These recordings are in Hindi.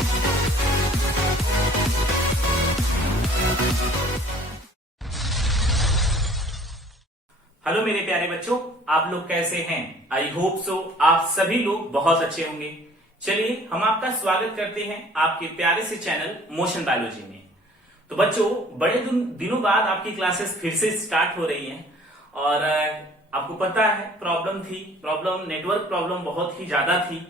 हेलो मेरे प्यारे बच्चों, आप लोग कैसे हैं? आई होप सो आप सभी लोग बहुत अच्छे होंगे। चलिए हम आपका स्वागत करते हैं आपके प्यारे से चैनल मोशन बायोलॉजी में। तो बच्चों, बड़े दिनों बाद आपकी क्लासेस फिर से स्टार्ट हो रही हैं और आपको पता है प्रॉब्लम नेटवर्क प्रॉब्लम बहुत ही ज्यादा थी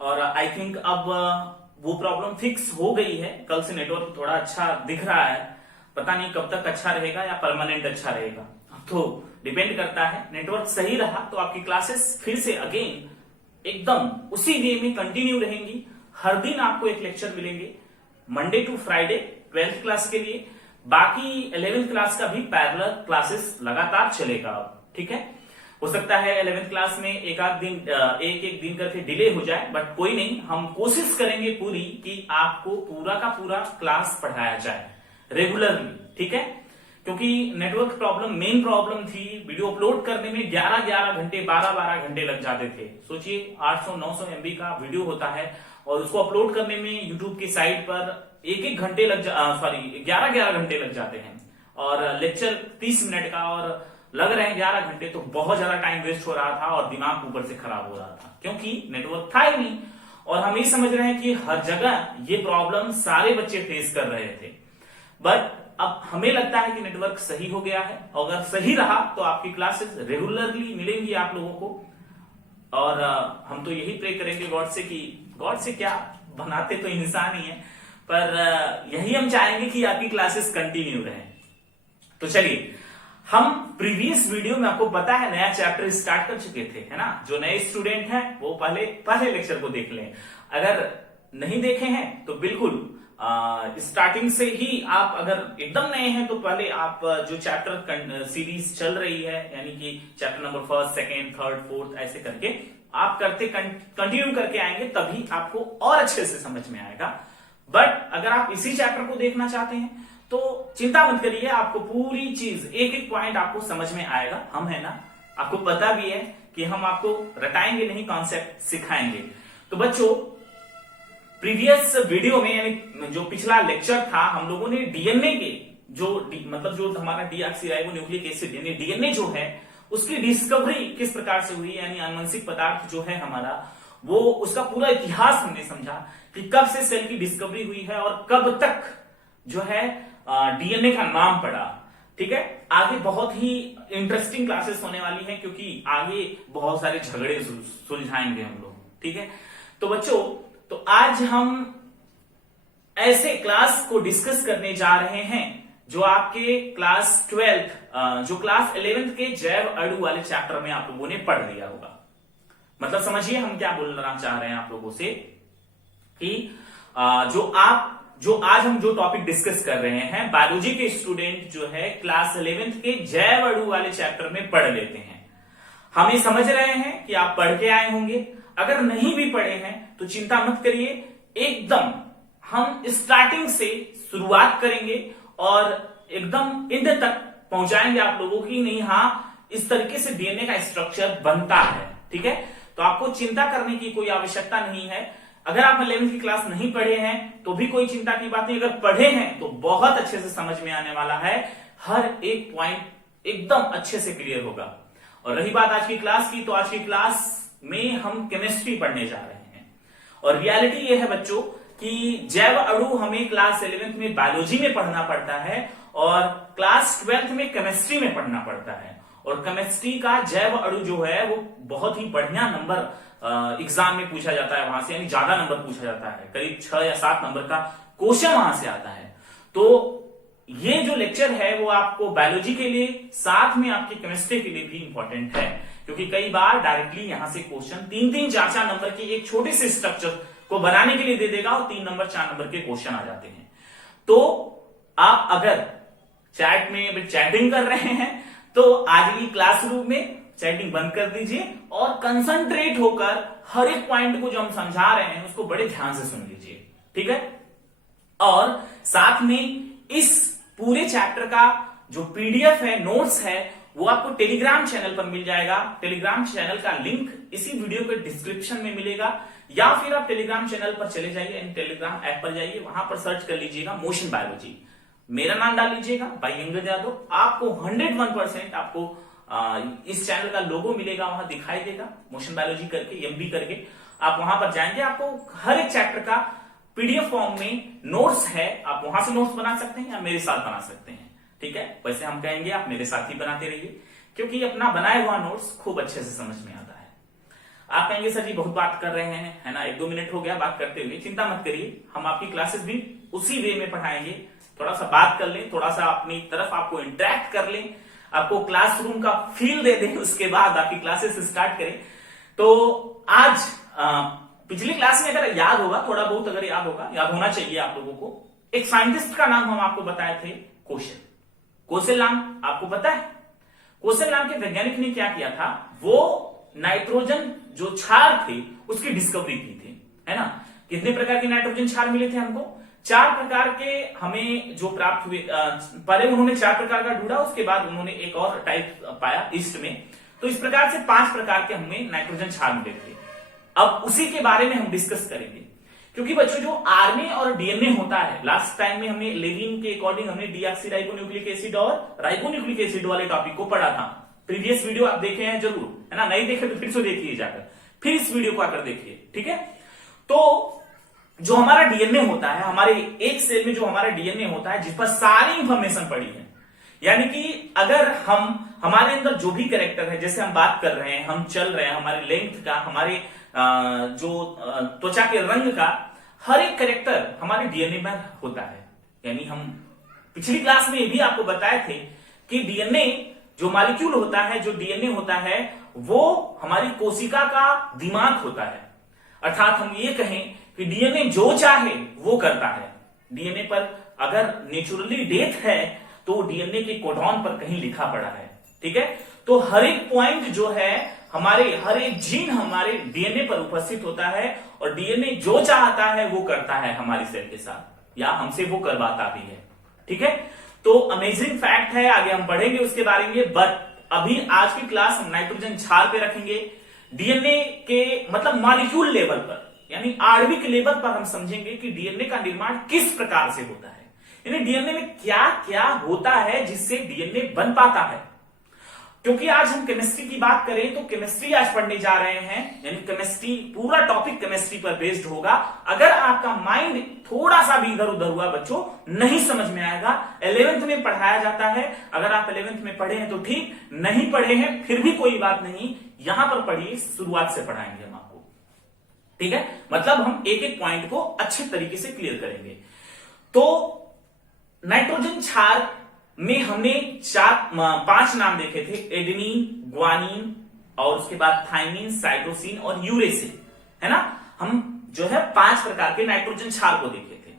और आई थिंक अब वो प्रॉब्लम फिक्स हो गई है। कल से नेटवर्क थोड़ा अच्छा दिख रहा है, पता नहीं कब तक अच्छा रहेगा या परमानेंट अच्छा रहेगा, तो डिपेंड करता है। नेटवर्क सही रहा तो आपकी क्लासेस फिर से अगेन एकदम उसी वे में कंटिन्यू रहेंगी। हर दिन आपको एक लेक्चर मिलेंगे, Monday to Friday 12th class के लिए। बाकी 11th क्लास का भी पैरेलल क्लासेस लगातार चलेगा। ठीक है, हो सकता है 11th क्लास में एक एक दिन करके डिले हो जाए, बट कोई नहीं, हम कोशिश करेंगे पूरी कि आपको पूरा का पूरा क्लास पढ़ाया जाए रेगुलरली। ठीक है, क्योंकि नेटवर्क प्रॉब्लम मेन प्रॉब्लम थी। वीडियो अपलोड करने में 11-11 घंटे 12-12 घंटे लग जाते थे। सोचिए 800-900 MB का वीडियो होता है और उसको अपलोड करने में यूट्यूब की साइट पर 1-1 घंटे 11-11 घंटे लग जाते हैं और लेक्चर 30 मिनट का और लग रहे हैं 11 घंटे, तो बहुत ज्यादा टाइम वेस्ट हो रहा था और दिमाग ऊपर से खराब हो रहा था क्योंकि नेटवर्क था ही नहीं। और हम ये समझ रहे हैं कि हर जगह ये प्रॉब्लम सारे बच्चे फेस कर रहे थे, बट अब हमें लगता है कि नेटवर्क सही हो गया है। अगर सही रहा तो आपकी क्लासेस रेगुलरली मिलेंगी आप लोगों को। और हम तो यही प्रे करेंगे गॉड से कि गॉड से क्या, बनाते तो इंसान ही है, पर यही हम चाहेंगे कि आपकी क्लासेस कंटिन्यू रहें। तो चलिए, हम प्रीवियस वीडियो में आपको पता है नया चैप्टर स्टार्ट कर चुके थे, है ना। जो नए स्टूडेंट हैं वो पहले लेक्चर को देख लें। अगर नहीं देखे हैं तो बिल्कुल स्टार्टिंग से ही आप अगर एकदम नए हैं तो पहले आप जो चैप्टर सीरीज चल रही है, यानी कि chapter number 1st, 2nd, 3rd, 4th ऐसे करके आप कंटिन्यू करके आएंगे, तभी आपको और अच्छे से समझ में आएगा। बट अगर आप इसी चैप्टर को देखना चाहते हैं तो चिंता मत करिए, आपको पूरी चीज एक पॉइंट आपको समझ में आएगा। हम है ना, आपको पता भी है कि हम आपको रटाएंगे नहीं, कॉन्सेप्ट सिखाएंगे। तो बच्चों, प्रीवियस वीडियो में यानी जो पिछला लेक्चर था, हम लोगों ने डीएनए के जो हमारा डीऑक्सीराइबोन्यूक्लिक एसिड यानी डीएनए जो है उसकी डिस्कवरी किस प्रकार से हुई, यानी अनुवंशिक पदार्थ जो है हमारा, वो उसका पूरा इतिहास हमने समझा कि कब से सेल की डिस्कवरी हुई है और कब तक जो है डीएनए का नाम पड़ा। ठीक है, आगे बहुत ही इंटरेस्टिंग क्लासेस होने वाली है क्योंकि आगे बहुत सारे झगड़े सुलझाएंगे हम लोग। ठीक है, तो बच्चों, तो आज हम ऐसे क्लास को डिस्कस करने जा रहे हैं जो आपके क्लास 12th जो क्लास 11th के जैव अणु वाले चैप्टर में आप लोगों ने पढ़ लिया होगा। मतलब समझिए हम क्या बोलना चाह रहे हैं आप लोगों से कि जो आज हम जो टॉपिक डिस्कस कर रहे हैं, बायोलॉजी के स्टूडेंट जो है क्लास 11th के जैव अणु वाले चैप्टर में पढ़ लेते हैं। हम ये समझ रहे हैं कि आप पढ़ के आए होंगे। अगर नहीं भी पढ़े हैं तो चिंता मत करिए, एकदम हम स्टार्टिंग से शुरुआत करेंगे और एकदम एंड तक पहुंचाएंगे आप लोगों की। नहीं, हाँ, इस तरीके से डीएनए का स्ट्रक्चर बनता है। ठीक है, तो आपको चिंता करने की कोई आवश्यकता नहीं है। अगर आप 11th की क्लास नहीं पढ़े हैं तो भी कोई चिंता की बात नहीं, अगर पढ़े हैं तो बहुत अच्छे से समझ में आने वाला है। हर एक पॉइंट एकदम अच्छे से क्लियर होगा। और रही बात आज की क्लास की, तो आज की क्लास में हम केमिस्ट्री पढ़ने जा रहे हैं और रियलिटी ये है बच्चों कि जैव अणु हमें क्लास 11th में बायोलॉजी में पढ़ना पड़ता है और क्लास 12th में केमिस्ट्री में पढ़ना पड़ता है। और केमिस्ट्री का जैव अणु जो है वो बहुत ही बढ़िया नंबर एग्जाम में पूछा जाता है वहां से, यानी ज्यादा नंबर पूछा जाता है, करीब 6 या 7 नंबर का क्वेश्चन वहां से आता है। तो ये जो लेक्चर है वो आपको बायोलॉजी के लिए साथ में आपकी केमिस्ट्री के लिए भी इंपॉर्टेंट है, क्योंकि कई बार डायरेक्टली यहां से क्वेश्चन 3-3, 4-4 नंबर के एक छोटे से स्ट्रक्चर को बनाने के लिए दे देगा और 3 नंबर 4 नंबर के क्वेश्चन आ जाते हैं। तो आप अगर चैट में चैटिंग कर रहे हैं तो आज की क्लासरूम में चैटिंग बंद कर दीजिए और कंसंट्रेट होकर हर एक पॉइंट को जो हम समझा रहे हैं उसको बड़े ध्यान से सुन लीजिए। ठीक है, और साथ में इस पूरे चैप्टर का जो पीडीएफ है, नोट्स है, वो आपको टेलीग्राम चैनल पर मिल जाएगा। टेलीग्राम चैनल का लिंक इसी वीडियो के डिस्क्रिप्शन में मिलेगा। या फिर आप टेलीग्राम चैनल पर चले जाइए, टेलीग्राम ऐप पर जाइए, वहां पर सर्च कर लीजिएगा मोशन बायोलॉजी, मेरा नाम डाल लीजिएगा भाई अंगद यादव, आपको 101% आपको इस चैनल का लोगो मिलेगा, वहां दिखाई देगा मोशन बायोलॉजी करके, एमबी करके। आप वहां पर जाएंगे, आपको हर एक चैप्टर का पीडीएफ फॉर्म में नोट्स है, आप वहां से नोट्स बना सकते हैं या मेरे साथ बना सकते हैं, ठीक है। वैसे हम कहेंगे आप मेरे साथ ही बनाते रहिए, क्योंकि अपना बनाया हुआ नोट्स खूब अच्छे से समझ में आता है। आप कहेंगे सर जी बहुत बात कर रहे हैं, है ना, 1-2 मिनट हो गया बात करते हुए, चिंता मत करिए, हम आपकी क्लासेस भी उसी वे में पढ़ाएंगे। थोड़ा सा बात कर लें, थोड़ा सा अपनी तरफ आपको इंटरेक्ट कर लें, आपको क्लासरूम का फील दे दें, उसके बाद आपकी क्लासेस स्टार्ट करें। तो आज पिछली क्लास में अगर याद होगा, थोड़ा बहुत अगर याद होगा, याद होना चाहिए आप लोगों को, एक साइंटिस्ट का नाम हम आपको बताए थे, कौशल। कौशल नाम आपको पता है? कौशल नाम के वैज्ञानिक ने क्या किया था, वो नाइट्रोजन जो क्षार थे उसकी डिस्कवरी की थी, है ना। कितने प्रकार के नाइट्रोजन क्षार मिले थे हमको? 4 प्रकार के हमें जो प्राप्त हुए। पहले उन्होंने 4 प्रकार का ढूंढा, उसके बाद उन्होंने एक और टाइप पाया ईस्ट में, तो इस प्रकार से 5 प्रकार के हमें नाइट्रोजन क्षार मिले थे। अब उसी के बारे में हम डिस्कस करेंगे, क्योंकि बच्चों जो आरएनए और डीएनए होता है, लास्ट टाइम में हमने लेविन के अकॉर्डिंग हमने डीऑक्सीराइबोन्यूक्लिक एसिड और राइबोन्यूक्लिक एसिड वाले टॉपिक को पढ़ा था। प्रीवियस वीडियो आप देखे हैं जरूर, है ना, नहीं देखे तो फिर से देखिए जाकर, फिर इस वीडियो को आकर देखिए, ठीक है। तो जो हमारा डीएनए होता है, हमारे एक सेल में जो हमारा डीएनए होता है, जिस पर सारी इंफॉर्मेशन पड़ी है, यानी कि अगर हमारे अंदर जो भी कैरेक्टर है, जैसे हम बात कर रहे हैं, हम चल रहे हैं, हमारे लेंथ का, हमारे जो त्वचा के रंग का, हर एक कैरेक्टर हमारे डीएनए में होता है। यानी हम पिछली क्लास में ये भी आपको बताए थे कि डीएनए जो मॉलिक्यूल होता है, जो डीएनए होता है, वो हमारी कोशिका का दिमाग होता है। अर्थात हम ये कहें कि डीएनए जो चाहे वो करता है। डीएनए पर अगर नेचुरली डेथ है तो डीएनए के कोडॉन पर कहीं लिखा पड़ा है, ठीक है। तो हर एक पॉइंट जो है, हमारे हर एक जीन हमारे डीएनए पर उपस्थित होता है, और डीएनए जो चाहता है वो करता है हमारी सेल के साथ, या हमसे वो करवाता भी है, ठीक है। तो अमेजिंग फैक्ट है, आगे हम पढ़ेंगे उसके बारे में, बट अभी आज की क्लास हम नाइट्रोजन क्षार पे रखेंगे। डीएनए के मतलब मॉलिक्यूल लेवल पर, यानी आणविक लेवल पर हम समझेंगे कि डीएनए का निर्माण किस प्रकार से होता है, यानी डीएनए में क्या क्या होता है जिससे डीएनए बन पाता है। क्योंकि आज हम केमिस्ट्री की बात करें तो केमिस्ट्री आज पढ़ने जा रहे हैं, यानी केमिस्ट्री, पूरा टॉपिक केमिस्ट्री पर बेस्ड होगा। अगर आपका माइंड थोड़ा सा भी इधर उधर हुआ बच्चों, नहीं समझ में आएगा, 11th में पढ़ाया जाता है। अगर आप 11th में पढ़े हैं तो ठीक, नहीं पढ़े हैं फिर भी कोई बात नहीं, यहां पर पढ़िए, शुरुआत से पढ़ाएंगे हम आपको, ठीक है। मतलब हम एक एक पॉइंट को अच्छे तरीके से क्लियर करेंगे। तो नाइट्रोजन क्षार में हमने 5 नाम देखे थे, एडेनिन, ग्वानिन, और उसके बाद थाइमिन, साइटोसिन और यूरेसिल, है ना। हम जो है 5 प्रकार के नाइट्रोजन क्षार को देखे थे।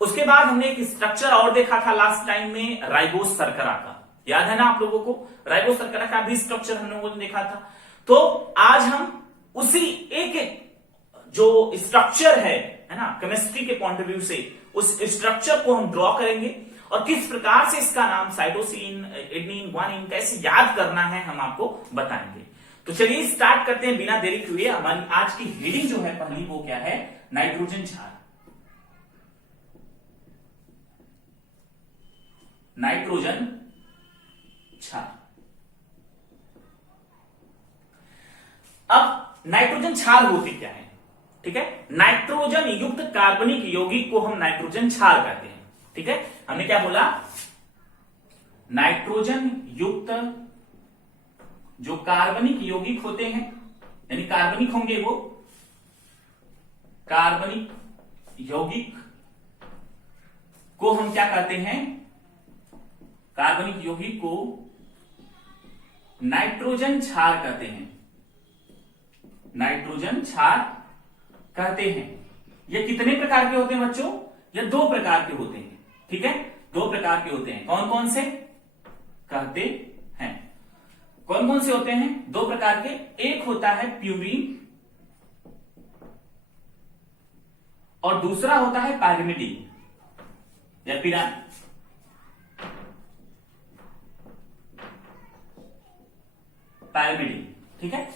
उसके बाद हमने एक स्ट्रक्चर और देखा था लास्ट टाइम में, राइबोस शर्करा का, याद है ना आप लोगों को? राइबोस शर्करा का भी स्ट्रक्चर हम लोगों ने देखा था। तो आज हम उसी एक एक जो स्ट्रक्चर है ना, केमिस्ट्री के पॉइंट ऑफ व्यू से उस स्ट्रक्चर को हम ड्रॉ करेंगे, और किस प्रकार से इसका नाम साइटोसिन, एडेनिन, ग्वानिन कैसे याद करना है हम आपको बताएंगे। तो चलिए स्टार्ट करते हैं बिना देरी किए। हमारी आज की हेडिंग जो है पहली, वो क्या है? नाइट्रोजन क्षार। नाइट्रोजन क्षार। अब नाइट्रोजन क्षार होते क्या है, ठीक है। नाइट्रोजन युक्त कार्बनिक यौगिक को हम नाइट्रोजन क्षार कहते हैं, ठीक है। हमने क्या बोला? नाइट्रोजन युक्त जो कार्बनिक यौगिक होते हैं, यानी कार्बनिक होंगे वो, कार्बनिक यौगिक को हम क्या कहते हैं? कार्बनिक यौगिक को नाइट्रोजन क्षार कहते हैं, नाइट्रोजन क्षार कहते हैं। ये कितने प्रकार के होते हैं बच्चों? ये 2 प्रकार के होते हैं, ठीक है। 2 प्रकार के होते हैं। कौन कौन से कहते हैं? कौन कौन से होते हैं? 2 प्रकार के। एक होता है प्यूरीन और दूसरा होता है पायरिमिडीन या पिरान। पायरिमिडीन, ठीक है।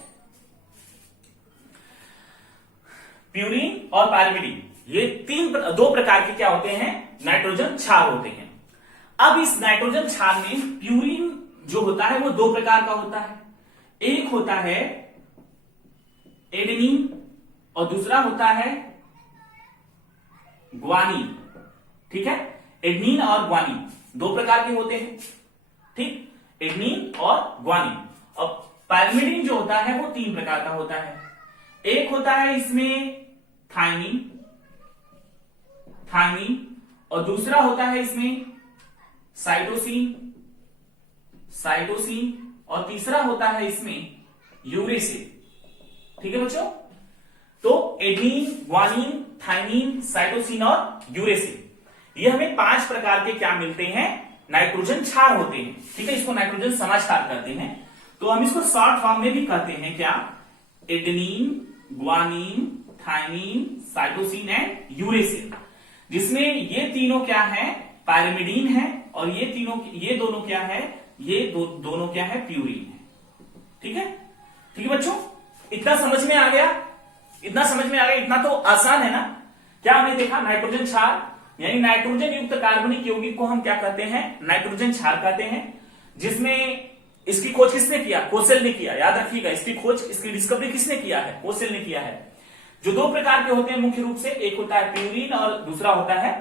प्यूरिन और पायरिमिडीन, ये दो प्रकार के क्या होते हैं, नाइट्रोजन क्षार होते हैं। अब इस नाइट्रोजन क्षार में प्यूरिन जो होता है वो दो प्रकार का होता है, एक होता है एडेनिन और दूसरा होता है ग्वानिन। ठीक है, एडेनिन और ग्वानिन दो प्रकार के होते हैं, ठीक, एडेनिन और ग्वानिन। और पायरिमिडीन जो होता है वो तीन प्रकार का होता है, एक होता है इसमें थायमिन और दूसरा होता है इसमें साइटोसिन और तीसरा होता है इसमें यूरेसिल। ठीक है बच्चों, तो एडेनिन, ग्वानिन, थायमिन, साइटोसिन और यूरेसिल, ये हमें 5 प्रकार के क्या मिलते हैं, नाइट्रोजन क्षार होते हैं। ठीक है, इसको नाइट्रोजन समाक्षार कहते हैं। तो हम इसको शॉर्ट फॉर्म में भी कहते हैं क्या, adenine, guanine, thymine, cytosine and uracil, जिसमें ये तीनों क्या है, पायरिमिडीन है, और ये दोनों क्या है, ये दोनों क्या है, प्यूरिन है। ठीक है, ठीक है बच्चों, इतना समझ में आ गया, इतना तो आसान है ना। क्या हमने देखा, नाइट्रोजन क्षार यानी नाइट्रोजन युक्त कार्बनिक यौगिक को हम क्या कहते हैं, नाइट्रोजन क्षार कहते हैं, जिसमें इसकी खोज किसने किया, कोसेल ने किया। याद रखिएगा, इसकी डिस्कवरी किसने किया है, कोसेल ने किया है। जो दो प्रकार के होते हैं मुख्य रूप से, एक होता है प्यूरिन और दूसरा होता है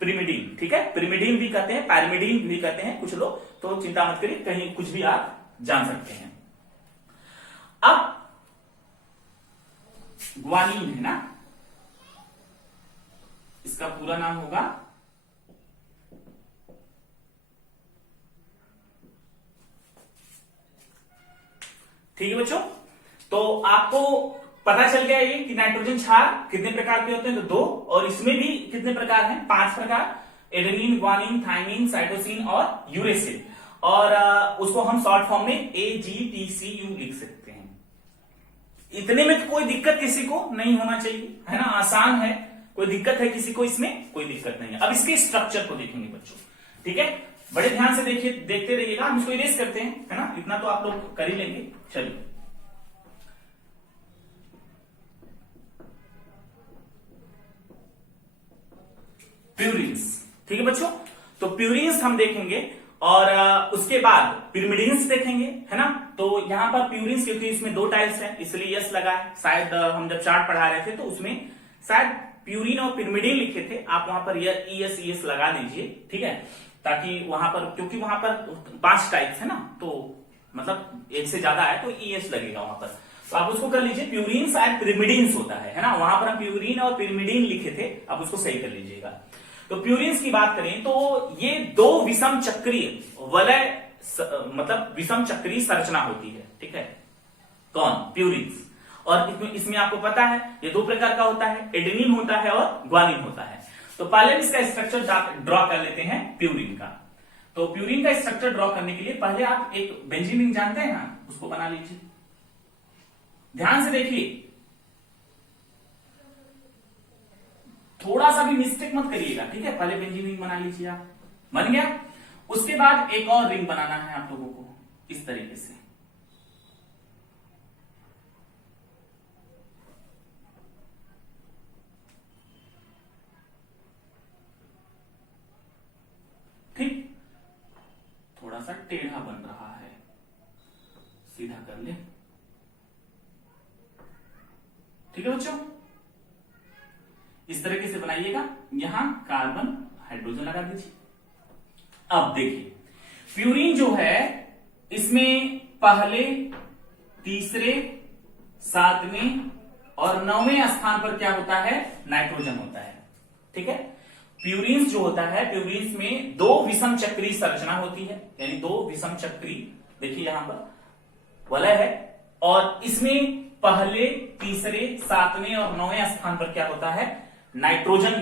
पिरिमिडीन। ठीक है, पिरिमिडीन भी कहते हैं, पायरिमिडीन भी कहते हैं कुछ लोग, तो चिंता मत करिए, कहीं कुछ भी आप जान सकते हैं। अब ग्वानिन है ना, इसका पूरा नाम होगा ठीक है बच्चों, तो आपको पता चल गया ये कि नाइट्रोजन क्षार कितने प्रकार के होते हैं, तो 2, और इसमें भी कितने प्रकार हैं, 5 प्रकार, एडेनिन, ग्वानिन, थायमिन, साइटोसिन और यूरेसिल। और उसको हम शॉर्ट फॉर्म में AGTCU लिख सकते हैं। इतने में तो कोई दिक्कत किसी को नहीं होना चाहिए, है ना, आसान है। कोई दिक्कत है किसी को, इसमें कोई दिक्कत नहीं है। अब इसके स्ट्रक्चर को देखेंगे बच्चों, ठीक है, बड़े ध्यान से देखते रहिएगा। हम इसको इरेज करते हैं, है ना, इतना तो आप लोग कर ही लेंगे। चलिए, प्यूरिन्स, ठीक है बच्चों, तो प्यूरिन्स हम देखेंगे और उसके बाद पिरिमिडीन्स देखेंगे, है ना। तो यहां पर प्यूरिन्स, क्योंकि इसमें 2 टाइप्स है इसलिए यस लगा है। शायद हम जब चार्ट पढ़ा रहे थे तो उसमें शायद प्यूरिन और पिरिमिडीन लिखे थे, आप वहां पर ES लगा दीजिए, ठीक है, ताकि वहां पर, क्योंकि वहां पर 5 टाइप्स है ना, तो मतलब एक से ज्यादा है तो ES लगेगा वहां पर, तो आप उसको कर लीजिए। प्यूरिन्स एंड पिरिमिडीन्स होता है ना, वहां पर हम प्यूरिन और पिरिमिडीन लिखे थे, आप उसको सही कर लीजिएगा। तो प्यूरिन्स की बात करें तो ये 2 विषम चक्रीय वलय, मतलब विषम चक्रीय संरचना होती है, ठीक है, कौन, प्यूरिन्स। और इसमें आपको पता है ये 2 प्रकार का होता है, एडेनिन होता है और ग्वानिन होता है। तो पहले इसका स्ट्रक्चर ड्रॉ कर लेते हैं प्यूरिन का। तो प्यूरिन का स्ट्रक्चर ड्रॉ करने के लिए पहले आप एक बेंजीन रिंग जानते हैं ना, उसको बना लीजिए। ध्यान से देखिए, थोड़ा सा भी मिस्टेक मत करिएगा, ठीक है। पहले बेंजीन रिंग बना लीजिए आप, बन गया। उसके बाद एक और रिंग बनाना है आप लोगों को इस तरीके से, ठीक, थोड़ा सा टेढ़ा बन रहा है, सीधा कर ले, ठीक है बच्चों, इस तरीके से बनाइएगा। यहां कार्बन हाइड्रोजन लगा दीजिए। अब देखिए, प्यूरिन जो है इसमें पहले, तीसरे, 7वें और 9वें स्थान पर क्या होता है, नाइट्रोजन होता है, ठीक है। प्यूरिन्स जो होता है, प्यूरिन्स में 2 विषम चक्रीय संरचना होती है, यानी 2 विषम चक्रीय, देखिए यहां पर वलय है, और इसमें पहले, तीसरे, 7वें और 9वें स्थान पर क्या होता है, नाइट्रोजन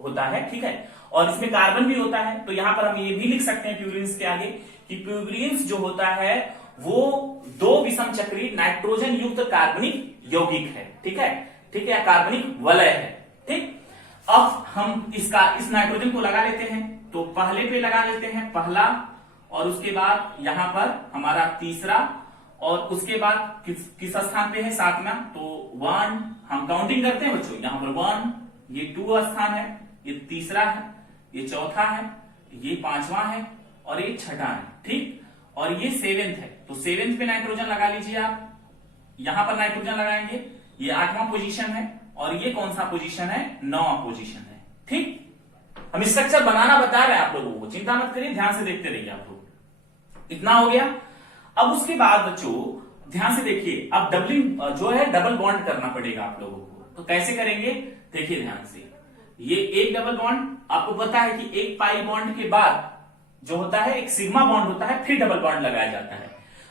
होता है, ठीक है। और इसमें कार्बन भी होता है। तो यहां पर हम ये भी लिख सकते हैं प्यूरिन्स के आगे कि प्यूरिन्स जो होता है वो 2 विषम चक्रीय नाइट्रोजन युक्त कार्बनिक यौगिक है, ठीक है, ठीक है, कार्बनिक वलय है, ठीक। अब हम इस नाइट्रोजन को लगा लेते हैं। तो पहले पे लगा लेते हैं पहला, और उसके बाद यहां पर हमारा तीसरा, और उसके बाद किस स्थान पे है, 7वां, तो 1 हम काउंटिंग करते हैं बच्चों, यहां पर 1, ये 2 स्थान है, ये 3रा है, ये 4था है, ये 5वां है और ये 6ठा है, ठीक। और ये 7th है, तो 7th पे नाइट्रोजन लगा लीजिए आप, यहां पर नाइट्रोजन लगाएंगे, ये 8वां पोजीशन है और ये कौन सा पोजीशन है, 9वां पोजीशन है, ठीक। हम स्ट्रक्चर बनाना बता रहे हैं आप लोगों को, चिंता मत करिए, ध्यान से देखते रहिए आप लोग। इतना हो गया। अब उसके बाद बच्चों ध्यान से देखिए, अब डबलिंग जो है डबल बॉन्ड करना पड़ेगा आप लोगों को, तो कैसे करेंगे देखिए ध्यान से। ये एक डबल बॉन्ड, आपको पता है कि एक पाई बॉन्ड के बाद जो होता है एक सिग्मा बॉन्ड होता है, फिर डबल बॉन्ड लगाया जाता है।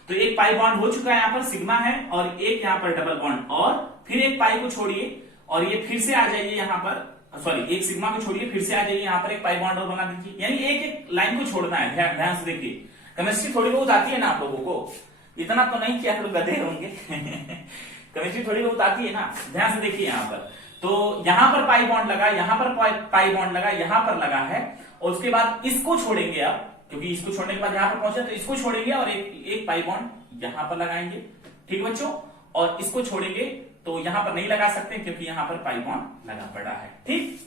तो एक पाई बॉन्ड हो चुका है, यहां पर सिग्मा है और एक यहां पर डबल बॉन्ड, और फिर एक पाई को छोड़िए और ये फिर से आ जाइए यहां पर, सॉरी एक सिग्मा को छोड़िए, फिर से आ जाइए यहां पर एक पाई बॉन्ड और बना दीजिए, यानी एक एक लाइन को छोड़ना है। ध्यान से देखिए, केमिस्ट्री थोड़ी बहुत आती है ना आप लोगों को, इतना तो नहीं कि आप लोग गधे होंगे केमिस्ट्री थोड़ी बहुत आती है ना। ध्यान से देखिए यहां पर, तो यहां पर पाई बॉन्ड लगा, यहां पर पाई बॉन्ड लगा, यहां पर लगा है, और उसके बाद इसको छोड़ेंगे आप, क्योंकि इसको छोड़ने के बाद यहां पर पहुंचे तो इसको छोड़ेंगे और एक पाई बॉन्ड यहां पर लगाएंगे, ठीक बच्चों। और इसको छोड़ेंगे तो यहां पर नहीं लगा सकते क्योंकि यहां पर पाई बॉन्ड लगा पड़ा है, ठीक।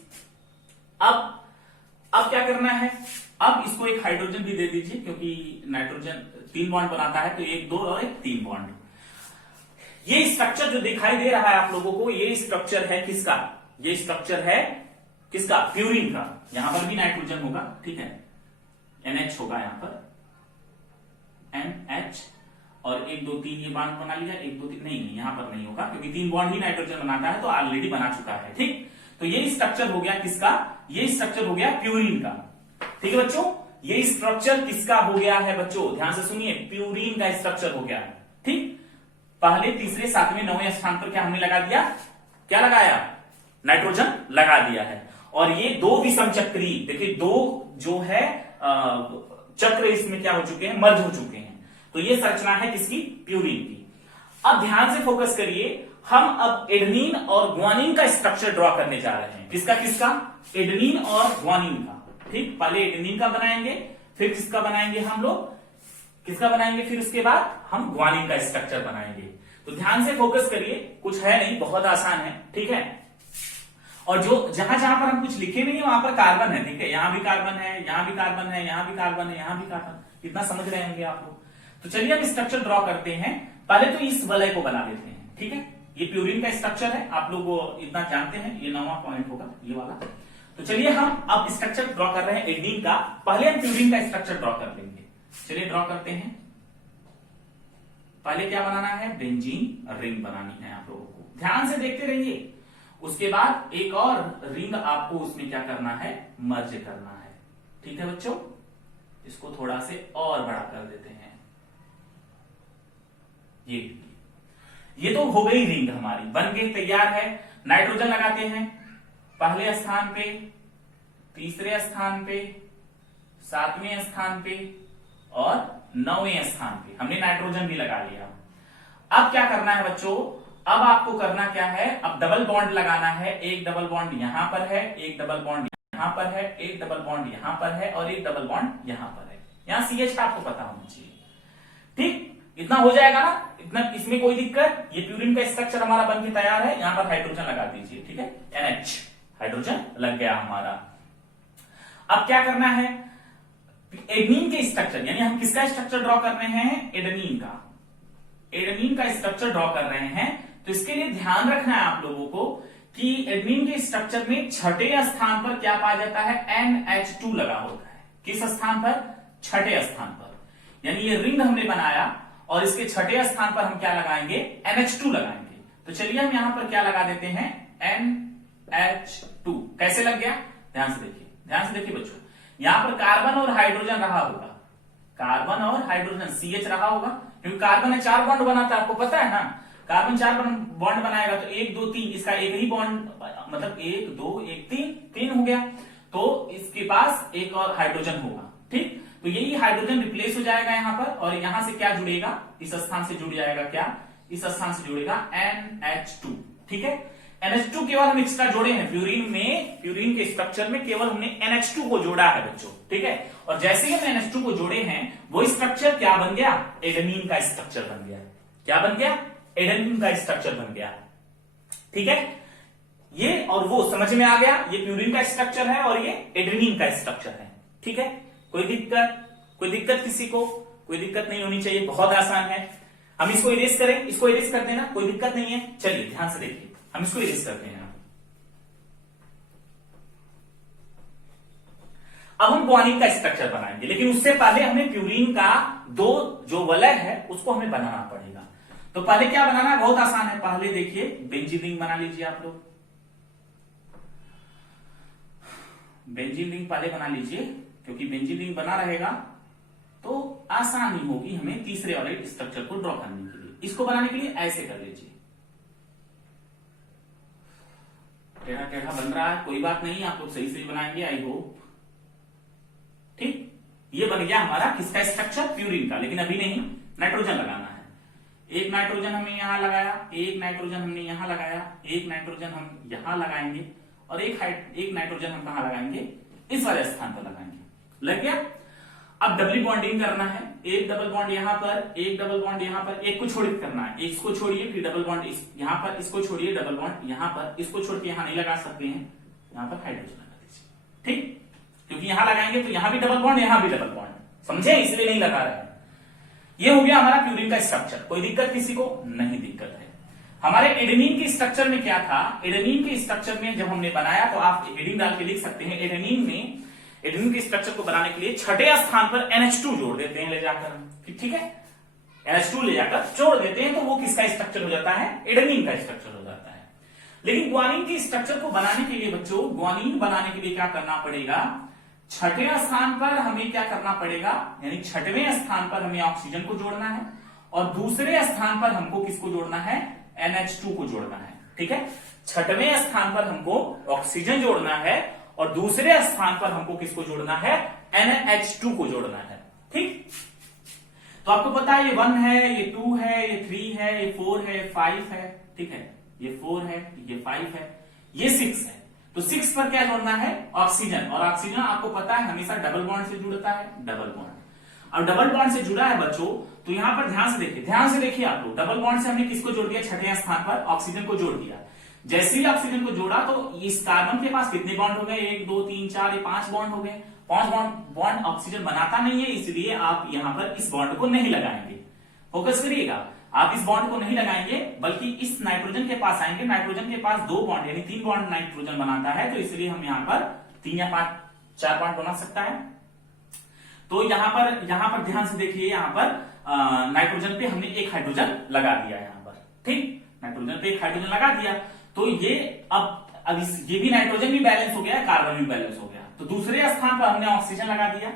अब क्या करना है, अब इसको एक हाइड्रोजन भी दे दीजिए, क्योंकि नाइट्रोजन 3 बॉन्ड बनाता है, तो 1 2 और 1 3 बॉन्ड। ये स्ट्रक्चर जो दिखाई दे रहा है आप लोगों को, ये स्ट्रक्चर है किसका, ये स्ट्रक्चर है किसका, प्यूरिन का। यहां पर भी नाइट्रोजन होगा, ठीक है, NH होगा यहां पर, NH, और 1 2 3 ये बॉन्ड बना लिया, 1 2 3 नहीं, यहां पर नहीं होगा क्योंकि 3 बॉन्ड ही नाइट्रोजन बनाता है, तो ऑलरेडी बना चुका है, ठीक। तो ये स्ट्रक्चर हो गया किसका, ये स्ट्रक्चर हो गया प्यूरिन का, ठीक है बच्चों। ये स्ट्रक्चर किसका हो गया है बच्चों, ध्यान से सुनिए, प्यूरिन का स्ट्रक्चर हो गया है, ठीक। पहले, तीसरे, 7वें, 9वें स्थान पर क्या हमने लगा दिया, क्या लगाया, नाइट्रोजन लगा दिया है। और ये 2 विषम चक्री, देखिए 2 जो है चक्र इसमें क्या हो चुके हैं, मर्ज हो चुके हैं। तो ये संरचना है किसकी, प्यूरिन की। अब ध्यान से फोकस करिए, हम अब एडेनिन और ग्वानिन का स्ट्रक्चर ड्रॉ करने जा रहे हैं। किसका किसका, एडेनिन और ग्वानिन का, ठीक। पहले एडेनिन का बनाएंगे, फिर किसका बनाएंगे हम लोग, किसका बनाएंगे, फिर उसके बाद हम ग्वानिन का स्ट्रक्चर बनाएंगे। तो ध्यान से फोकस करिए, कुछ है नहीं, बहुत आसान है, ठीक है। और जो जहां जहां पर हम कुछ लिखे नहीं है वहां पर कार्बन है, ठीक है, यहां भी कार्बन है, यहां भी कार्बन है, यहां भी कार्बन है, यहां भी कार्बन, इतना समझ रहे होंगे आप लोग। तो चलिए हम स्ट्रक्चर ड्रॉ करते हैं। पहले तो इस वलय को बना लेते हैं, ठीक है। ये प्यूरिन का स्ट्रक्चर है, आप लोग इतना जानते हैं, ये 9वां पॉइंट होगा ये वाला। तो चलिए हम अब स्ट्रक्चर ड्रॉ कर रहे हैं एडेनिन का, पहले हम प्यूरिन का स्ट्रक्चर ड्रॉ कर लेंगे। चलिए ड्रॉ करते हैं। पहले क्या बनाना है, बेंजीन रिंग बनानी है आप लोगों को, ध्यान से देखते रहिए। उसके बाद एक और रिंग आपको उसमें क्या करना है, मर्ज करना है, ठीक है बच्चों। इसको थोड़ा से और बड़ा कर देते हैं, ये तो हो गई रिंग हमारी, बन के तैयार है। नाइट्रोजन लगाते हैं पहले स्थान पे, तीसरे स्थान पे, 7वें स्थान पे और 9वें स्थान पे हमने नाइट्रोजन भी लगा लिया। अब क्या करना है बच्चों, अब आपको करना क्या है, अब डबल बॉन्ड लगाना है। एक डबल बॉन्ड यहां पर है, एक डबल बॉन्ड यहां पर है, एक डबल बॉन्ड यहां पर है और एक डबल बॉन्ड यहां पर है। यहां CH का आपको पता होना चाहिए, ठीक। इतना हो जाएगा ना, इतना, इसमें कोई दिक्कत। ये प्यूरिन का स्ट्रक्चर हमारा बन के तैयार है। यहां पर हाइड्रोजन लगा दीजिए, ठीक है, NH, हाइड्रोजन लग गया हमारा। अब क्या करना है, एडेनिन के स्ट्रक्चर, यानी हम किसका स्ट्रक्चर ड्रॉ कर रहे हैं, एडेनिन का, एडेनिन का स्ट्रक्चर ड्रॉ कर रहे हैं। तो इसके लिए ध्यान रखना है आप लोगों को कि एडेनिन के स्ट्रक्चर में 6ठे स्थान पर क्या पाया जाता है, NH2 लगा होता है। किस स्थान पर, 6ठे स्थान पर। यानी ये रिंग हमने बनाया और इसके 6ठे स्थान पर हम क्या लगाएंगे, NH2 लगाएंगे। तो चलिए हम यहां पर क्या लगा देते हैं, NH2। कैसे लग गया, ध्यान से देखिए, ध्यान से देखिए बच्चों। यहां पर कार्बन और हाइड्रोजन रहा होगा, कार्बन और हाइड्रोजन CH रहा होगा, क्योंकि कार्बन है 4 बॉन्ड बनाता है, आपको पता है ना। कार्बन 4 बॉन्ड बनाएगा तो 1 2 3, इसका एक ही बॉन्ड, मतलब 1 2 1 3 हो गया। तो इसके पास एक और हाइड्रोजन होगा, ठीक। तो यही हाइड्रोजन रिप्लेस हो जाएगा यहां पर, और यहां से क्या जुड़ेगा, इस स्थान से जुड़ जाएगा, क्या, इस स्थान से जुड़ेगा NH2, ठीक है। NH2 केवल हम एक्स्ट्रा जोड़े हैं प्यूरिन के स्ट्रक्चर में केवल हमने NH2 को जोड़ा है बच्चों, ठीक है। और जैसे ही हमने NH2 को जोड़े हैं वो स्ट्रक्चर क्या बन गया, एडेनिन का स्ट्रक्चर बन गया। क्या बन गया, एडेनिन का स्ट्रक्चर बन गया, ठीक है। ये और वो समझ में आ गया, ये प्यूरिन का स्ट्रक्चर है और ये एडेनिन का स्ट्रक्चर है, ठीक है। कोई दिक्कत किसी को, कोई दिक्कत नहीं होनी चाहिए, बहुत आसान है। हम इसको इरेज करें, इसको इरेज कर देना, कोई दिक्कत नहीं है। चलिए ध्यान से देखिए, हम इसको इरेज करते हैं। अब हम ग्वानिन का स्ट्रक्चर बनाएंगे, लेकिन उससे पहले हमें प्यूरिन का दो जो वलय है उसको हमें बनाना पड़ेगा। तो पहले क्या बनाना है, बहुत आसान है। पहले देखिए बेंजीन रिंग बना लीजिए आप लोग, बेंजीन रिंग पहले बना लीजिए, क्योंकि बेंजीन रिंग बना रहेगा तो आसानी होगी हमें तीसरे वाले स्ट्रक्चर को ड्रॉ करने के लिए। इसको बनाने के लिए ऐसे कर लीजिए, टेढ़ा टेढ़ा बन रहा है, कोई बात नहीं, आप लोग सही सही बनाएंगे आई होप, ठीक। ये बन गया हमारा किसका स्ट्रक्चर, प्यूरिन का। लेकिन अभी नहीं, नाइट्रोजन लगाना है। एक नाइट्रोजन हमने यहां लगाया, एक नाइट्रोजन हमने यहां लगाया, एक नाइट्रोजन हम यहां लगाएंगे और एक नाइट्रोजन हम कहां लगाएंगे, इस वाले स्थान पर लगाएंगे। लग गया। अब डबल बॉन्डिंग करना है, एक डबल बॉन्ड यहां पर, एक डबल बॉन्ड यहां पर, एक को छोड़ित करना है, एक इसको छोड़िए, फिर डबल बॉन्ड यहां पर, इसको छोड़िए, डबल बॉन्ड यहां पर, इसको छोड़ के यहां नहीं लगा सकते हैं, यहां पर हाइड्रोजन लगा दीजिए, ठीक। क्योंकि यहां लगाएंगे तो यहां भी डबल बॉन्ड, यहां भी डबल बॉन्ड, समझे, इसलिए नहीं लगा रहे हैं। ये हो गया हमारा प्यूरिन का स्ट्रक्चर। कोई दिक्कत किसी को, नहीं दिक्कत है। हमारे एडेनिन के स्ट्रक्चर में क्या था, एडेनिन के स्ट्रक्चर में जब हमने बनाया तो आप हेडिंग डाल के लिख सकते हैं, एडेनिन के स्ट्रक्चर को बनाने के लिए छठे स्थान पर NH2 जोड़ देते हैं ले जाकर, ठीक है। NH2 ले जाकर जोड़ देते हैं तो वो किसका स्ट्रक्चर हो जाता है, एडेनिन का स्ट्रक्चर हो जाता है। लेकिन ग्वानिन के स्ट्रक्चर को बनाने के लिए बच्चों, ग्वानिन बनाने के लिए क्या करना पड़ेगा, छठे स्थान पर हमें क्या करना पड़ेगा, यानी छठवें स्थान पर हमें ऑक्सीजन को जोड़ना है और दूसरे स्थान पर हमको किसको जोड़ना है, NH2 को जोड़ना है, ठीक है। छठवें स्थान पर हमको ऑक्सीजन जोड़ना है और दूसरे स्थान पर हमको किसको जोड़ना है, NH2 को जोड़ना है, ठीक। तो आपको पता है ये 1 है, ये 2 है, ये 3 है, ये 4 है, 5 है, ठीक है। ये 4 है, ये 5 है, ये 6 है। तो 6 पर क्या जोड़ना है, ऑक्सीजन। और ऑक्सीजन आपको पता है हमेशा डबल बॉन्ड से जुड़ता है, डबल बॉन्ड। अब डबल बॉन्ड से जुड़ा है बच्चों, तो यहां पर ध्यान से देखिए आप लोग, डबल बॉन्ड से हमने किसको जोड़ दिया, छठे स्थान पर ऑक्सीजन को जोड़ दिया। जैसे ही ऑक्सीजन को जोड़ा तो इस कार्बन के पास कितने बॉन्ड हो गए, 1 2 3 4, ये 5 बॉन्ड हो गए। 5 बॉन्ड ऑक्सीजन बनाता नहीं है, इसलिए आप यहां पर इस बॉन्ड को नहीं लगाएंगे। फोकस करिएगा, आप इस बॉन्ड को नहीं लगाएंगे बल्कि इस नाइट्रोजन के पास आएंगे। नाइट्रोजन के पास 2 बॉन्ड यानी 3 बॉन्ड नाइट्रोजन बनाता है, तो इसलिए हम यहां पर 3 या 5 4 बॉन्ड बना सकता है। तो यहां पर ध्यान से देखिए, यहां पर नाइट्रोजन पे हमने एक हाइड्रोजन लगा दिया यहां पर, ठीक। नाइट्रोजन पे एक हाइड्रोजन लगा दिया तो ये अब ये भी नाइट्रोजन भी बैलेंस हो गया, कार्बन भी बैलेंस हो गया। तो दूसरे स्थान पर हमने ऑक्सीजन लगा दिया।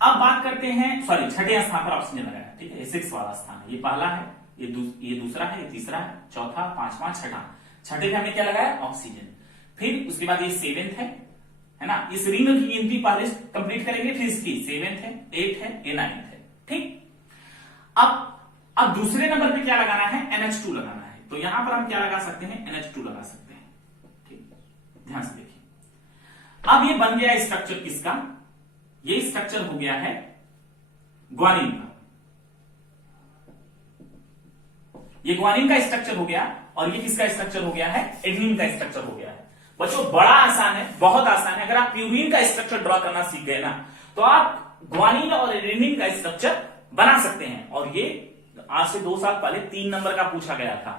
अब बात करते हैं, सॉरी छठे स्थान पर ऑक्सीजन लगाया, ठीक है। ये 6 वाला स्थान है, ये पहला है, ये दूसरा है, ये तीसरा है, चौथा, पांचवा, छठा। छठे पे हमने क्या लगाया, ऑक्सीजन। फिर उसके बाद ये 7th है ना। इस रिंग की गिनती पहले कंप्लीट करेंगे, फिर इसकी 7th है, 8th है, ये 9th है, ठीक। अब दूसरे नंबर पे क्या लगाना है, NH2 लगाना है। तो यहां पर हम क्या लगा सकते हैं, NH2 लगा सकते हैं, ठीक। ध्यान से देखिए, अब ये बन गया स्ट्रक्चर किसका, ये स्ट्रक्चर हो गया है ग्वानिन का। ये ग्वानिन का स्ट्रक्चर हो गया और ये किसका स्ट्रक्चर हो गया है, एडेनिन का स्ट्रक्चर हो गया है। बच्चों बड़ा आसान है, बहुत आसान है। अगर आप प्यूरिन का स्ट्रक्चर ड्रॉ करना सीख गए ना, तो आप ग्वानिन और एडेनिन का स्ट्रक्चर बना सकते हैं। और ये आज से 2 साल पहले 3 नंबर का पूछा गया था,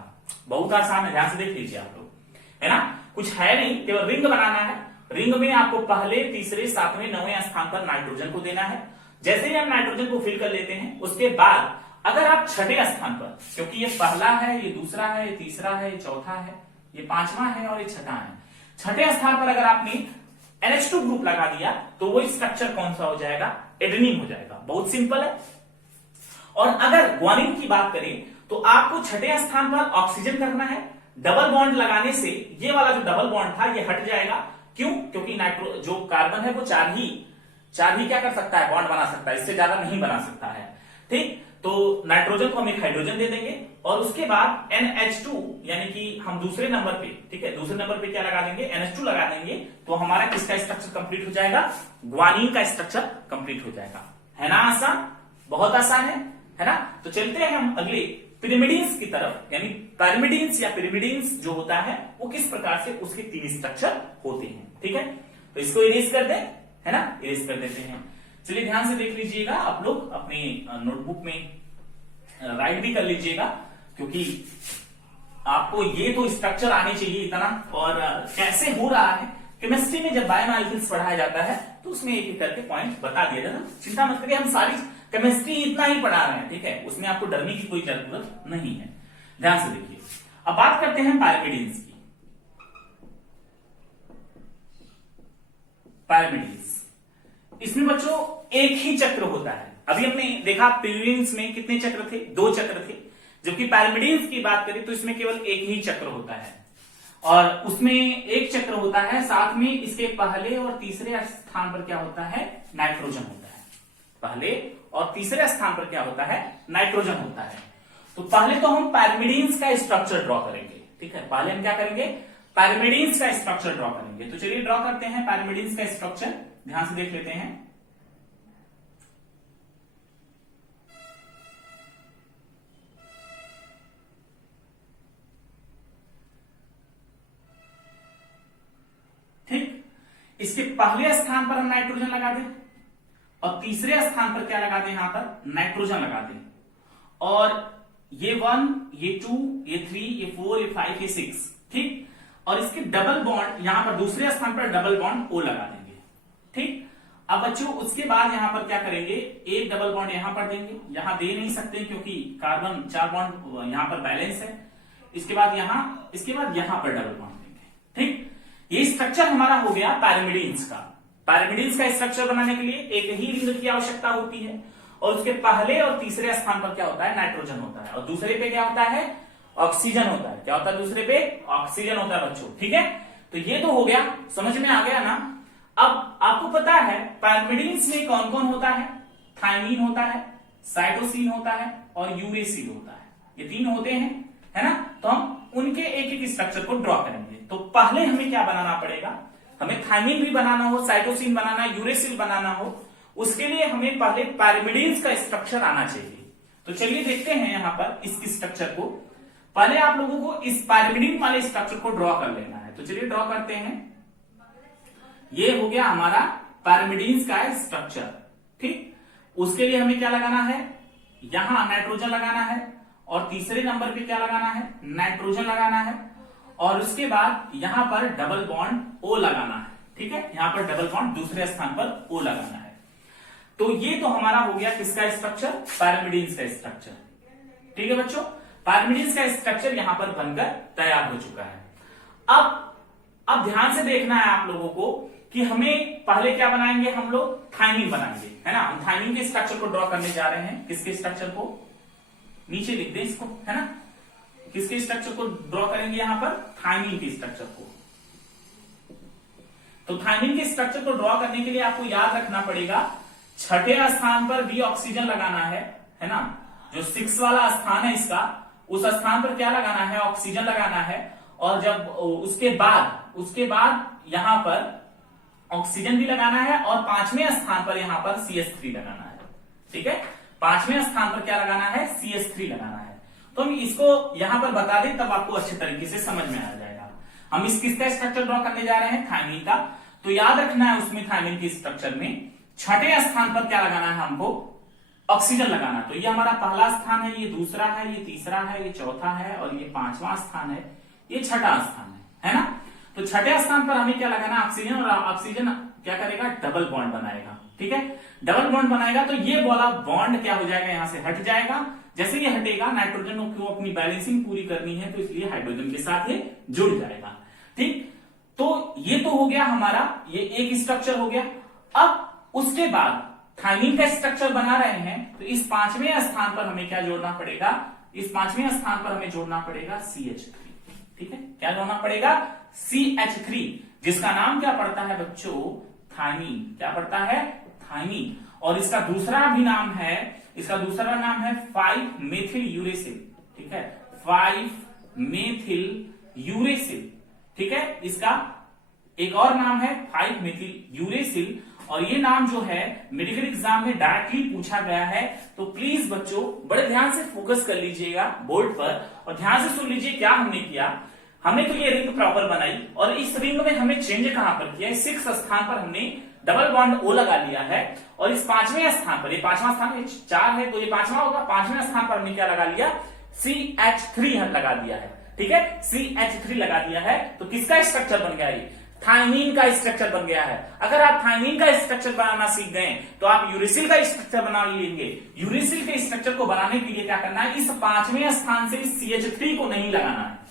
बहुत आसान है, ध्यान से देख लीजिए आप लोग, है ना। कुछ है नहीं, केवल रिंग बनाना है। रिंग में आपको पहले, तीसरे, 7वें, 9वें स्थान पर नाइट्रोजन को देना है। जैसे ही हम नाइट्रोजन को फिल कर लेते हैं, उसके बाद अगर आप छठे स्थान पर, क्योंकि ये पहला है, ये दूसरा है, ये तीसरा है, ये चौथा है, ये 5वां है और ये छठा है, छठे स्थान पर अगर आपने NH2 ग्रुप लगा दिया तो वो स्ट्रक्चर कौन सा हो जाएगा, एडेनिन हो जाएगा। बहुत सिंपल है। और अगर ग्वानिन की बात करें तो आपको छठे स्थान पर ऑक्सीजन करना है। डबल बॉन्ड लगाने से ये वाला जो डबल बॉन्ड था ये हट जाएगा। क्यों, क्योंकि जो कार्बन है वो 4 ही क्या कर सकता है, बॉन्ड बना सकता है, इससे ज्यादा नहीं बना सकता है, ठीक। तो नाइट्रोजन को हम एक हाइड्रोजन दे देंगे और उसके बाद NH2 यानी कि हम दूसरे नंबर पे, ठीक है, दूसरे नंबर पे क्या लगा देंगे, NH2 लगा देंगे, तो हमारा किसका स्ट्रक्चर कंप्लीट हो जाएगा, ग्वानीन का स्ट्रक्चर कंप्लीट हो जाएगा। है ना आसान, बहुत आसान है ना। तो चलते हैं हम अगले पिरिमिडीन्स की तरफ, यानी पैरामिडीन्स या पिरिमिडीन्स जो होता है वो किस प्रकार से उसके 3 स्ट्रक्चर होते हैं। ठीक है, तो इसको इरेज कर दें, है ना, इरेज कर देते हैं। चलिए ध्यान से देख लीजिएगा, आप लोग अपने नोटबुक में राइट भी कर लीजिएगा, क्योंकि आपको ये तो स्ट्रक्चर आने चाहिए इतना, और कैसे हो रहा है केमिस्ट्री में जब बायोमॉलिक्यूल्स पढ़ाया जाता है तो उसमें एक एक करके पॉइंट बता दिया जाता है। चिंता मत करिए, हम सारी केमिस्ट्री इतना ही पढ़ा रहे हैं, ठीक है, उसमें आपको डरने की कोई जरूरत नहीं है। ध्यान से देखिए, अब बात करते हैं पैरामिडीन्स की। पैरामिडीन्स, इसमें बच्चों एक ही चक्र होता है। अभी हमने देखा पिरिमिडीन्स में कितने चक्र थे, 2 चक्र थे, जबकि पैरामिडीन्स की बात करें तो इसमें केवल एक ही चक्र होता है, और उसमें एक चक्र होता है, साथ में इसके पहले और तीसरे स्थान पर क्या होता है, नाइट्रोजन होता है। पहले और तीसरे स्थान पर क्या होता है, नाइट्रोजन होता है। तो पहले तो हम पैरामिडीन्स का स्ट्रक्चर ड्रॉ करेंगे, ठीक है, पहले हम क्या करेंगे, पैरामिडीन्स का स्ट्रक्चर ड्रॉ करेंगे। तो चलिए ड्रॉ करते हैं पैरामिडीन्स का स्ट्रक्चर, ध्यान से देख लेते हैं। ठीक, इसके पहले स्थान पर हम नाइट्रोजन लगा दें और तीसरे स्थान पर क्या लगा दें, यहां पर नाइट्रोजन लगा दें, और ये 1, ये 2, ये 3, ये 4, ये 5, ये 6, ठीक, और इसके डबल बॉन्ड यहां पर दूसरे स्थान पर डबल बॉन्ड O लगा देंगे। ठीक, अब बच्चों उसके बाद यहां पर क्या करेंगे, एक डबल बॉन्ड यहां पर देंगे, यहां दे नहीं सकते क्योंकि कार्बन 4 बॉन्ड यहां पर बैलेंस है। इसके बाद यहां पर डबल बॉन्ड देंगे। ठीक, ये स्ट्रक्चर हमारा हो गया पैरामिडीन्स का। पैरामिडीन्स का स्ट्रक्चर बनाने के लिए एक ही रिंग की आवश्यकता होती है, और उसके पहले और तीसरे स्थान पर क्या होता है, नाइट्रोजन होता है, और दूसरे पे क्या होता है, ऑक्सीजन होता है। क्या होता है दूसरे पे, ऑक्सीजन होता है बच्चों। ठीक है, तो ये तो हो गया, समझ में आ गया ना। अब आपको पता है पैरामिडीन्स में कौन कौन होता है, थायमीन होता है, साइटोसिन होता है और यूरेसिल होता है, ये 3 होते हैं, है ना। तो हम उनके एक एक स्ट्रक्चर को ड्रॉ करेंगे। तो पहले हमें क्या बनाना पड़ेगा, हमें थायमीन भी बनाना हो, साइटोसिन बनाना, यूरेसिल बनाना हो, उसके लिए हमें पहले पैरामिडीन्स का स्ट्रक्चर आना चाहिए। तो चलिए देखते हैं यहां पर इसकी स्ट्रक्चर को। पहले आप लोगों को इस पैरामिडीन वाले स्ट्रक्चर को ड्रॉ कर लेना है। तो चलिए ड्रॉ करते हैं। ये हो गया हमारा पैरामिडीन्स का स्ट्रक्चर। ठीक, उसके लिए हमें क्या लगाना है, यहां नाइट्रोजन लगाना है, और तीसरे नंबर पे क्या लगाना है, नाइट्रोजन लगाना है, और उसके बाद यहां पर डबल बॉन्ड O लगाना है। ठीक है, यहां पर डबल बॉन्ड दूसरे स्थान पर O लगाना है। तो ये तो हमारा हो गया किसका स्ट्रक्चर, पैरामिडीन्स का स्ट्रक्चर। ठीक है बच्चों, पैरामिडीन्स का स्ट्रक्चर यहां पर बनकर तैयार हो चुका है। अब ध्यान से देखना है आप लोगों को कि हमें पहले क्या बनाएंगे, हम लोग थायमीन बनाएंगे, है ना। हम थायमीन के स्ट्रक्चर को ड्रॉ करने जा रहे हैं। किसके स्ट्रक्चर को, नीचे लिख दें इसको, है ना, किसके स्ट्रक्चर को ड्रॉ करेंगे, यहां पर थायमीन के स्ट्रक्चर को। तो थायमीन के स्ट्रक्चर को ड्रॉ करने के लिए आपको याद रखना पड़ेगा, छठे स्थान पर भी ऑक्सीजन लगाना है ना। जो 6 वाला स्थान है इसका, उस स्थान पर क्या लगाना है, ऑक्सीजन लगाना है, और जब उसके बाद यहां पर ऑक्सीजन भी लगाना है, और 5वें स्थान पर यहां पर CH3 लगाना है। ठीक है, 5वें स्थान पर क्या लगाना है, CH3 लगाना है। तो हम इसको यहां पर बता दें, तब आपको अच्छे तरीके से समझ में आ जाएगा। हम किसका स्ट्रक्चर ड्रॉ करने जा रहे हैं, थायमीन का। तो याद रखना है उसमें थायमीन के स्ट्रक्चर में छठे स्थान पर क्या लगाना है, हमको ऑक्सीजन लगाना। तो ये हमारा पहला स्थान है, ये दूसरा है, ये तीसरा है, ये चौथा है, और ये 5वां स्थान है, ये छठा स्थान है ना। तो छठे स्थान पर हमें क्या लगाना, ऑक्सीजन, और ऑक्सीजन क्या करेगा, डबल बॉन्ड बनाएगा। ठीक है, डबल बॉन्ड बनाएगा तो ये वाला बॉन्ड क्या हो जाएगा, यहां से हट जाएगा। जैसे ये हटेगा, नाइट्रोजन को अपनी बैलेंसिंग पूरी करनी है, तो इसलिए हाइड्रोजन के साथ ये जुड़ जाएगा। ठीक, तो ये तो हो गया हमारा, ये एक स्ट्रक्चर हो गया। अब उसके बाद थायमीन का स्ट्रक्चर बना रहे हैं, तो इस 5वें स्थान पर हमें क्या जोड़ना पड़ेगा, इस 5वें स्थान पर हमें जोड़ना पड़ेगा CH3। ठीक है, क्या जोड़ना पड़ेगा, CH3, जिसका नाम क्या पड़ता है बच्चों, थायमीन। क्या पड़ता है, थायमीन। और इसका दूसरा भी नाम है इसका दूसरा नाम है 5 मेथिल यूरेसिल, ठीक है, 5 मेथिल यूरेसिल, ठीक है। इसका एक और नाम है 5 मेथिल यूरेसिल, और ये नाम जो है मेडिकल एग्जाम में डायरेक्टली पूछा गया है। तो प्लीज बच्चों बड़े ध्यान से फोकस कर लीजिएगा बोर्ड पर, और ध्यान से सुन लीजिए क्या हमने किया। हमने तो ये रिंग प्रॉपर बनाई, और इस रिंग में हमने चेंज कहां पर किया है, 6 स्थान पर हमने डबल बॉन्ड O लगा लिया है, और इस 5वें स्थान पर, ये 5वां स्थान 4 है तो ये 5वां होगा, 5वें स्थान पर हमने क्या लगा लिया, CH3 लगा दिया है, ठीक है, CH3 लगा दिया है। तो किसका स्ट्रक्चर बन गया, ये थायमीन का स्ट्रक्चर बन गया है। अगर आप थायमीन का स्ट्रक्चर बनाना सीख गए तो आप यूरेसिल का स्ट्रक्चर बना लेंगे। यूरेसिल के स्ट्रक्चर को बनाने के लिए क्या करना है, इस 5वें स्थान से CH3 को नहीं लगाना है।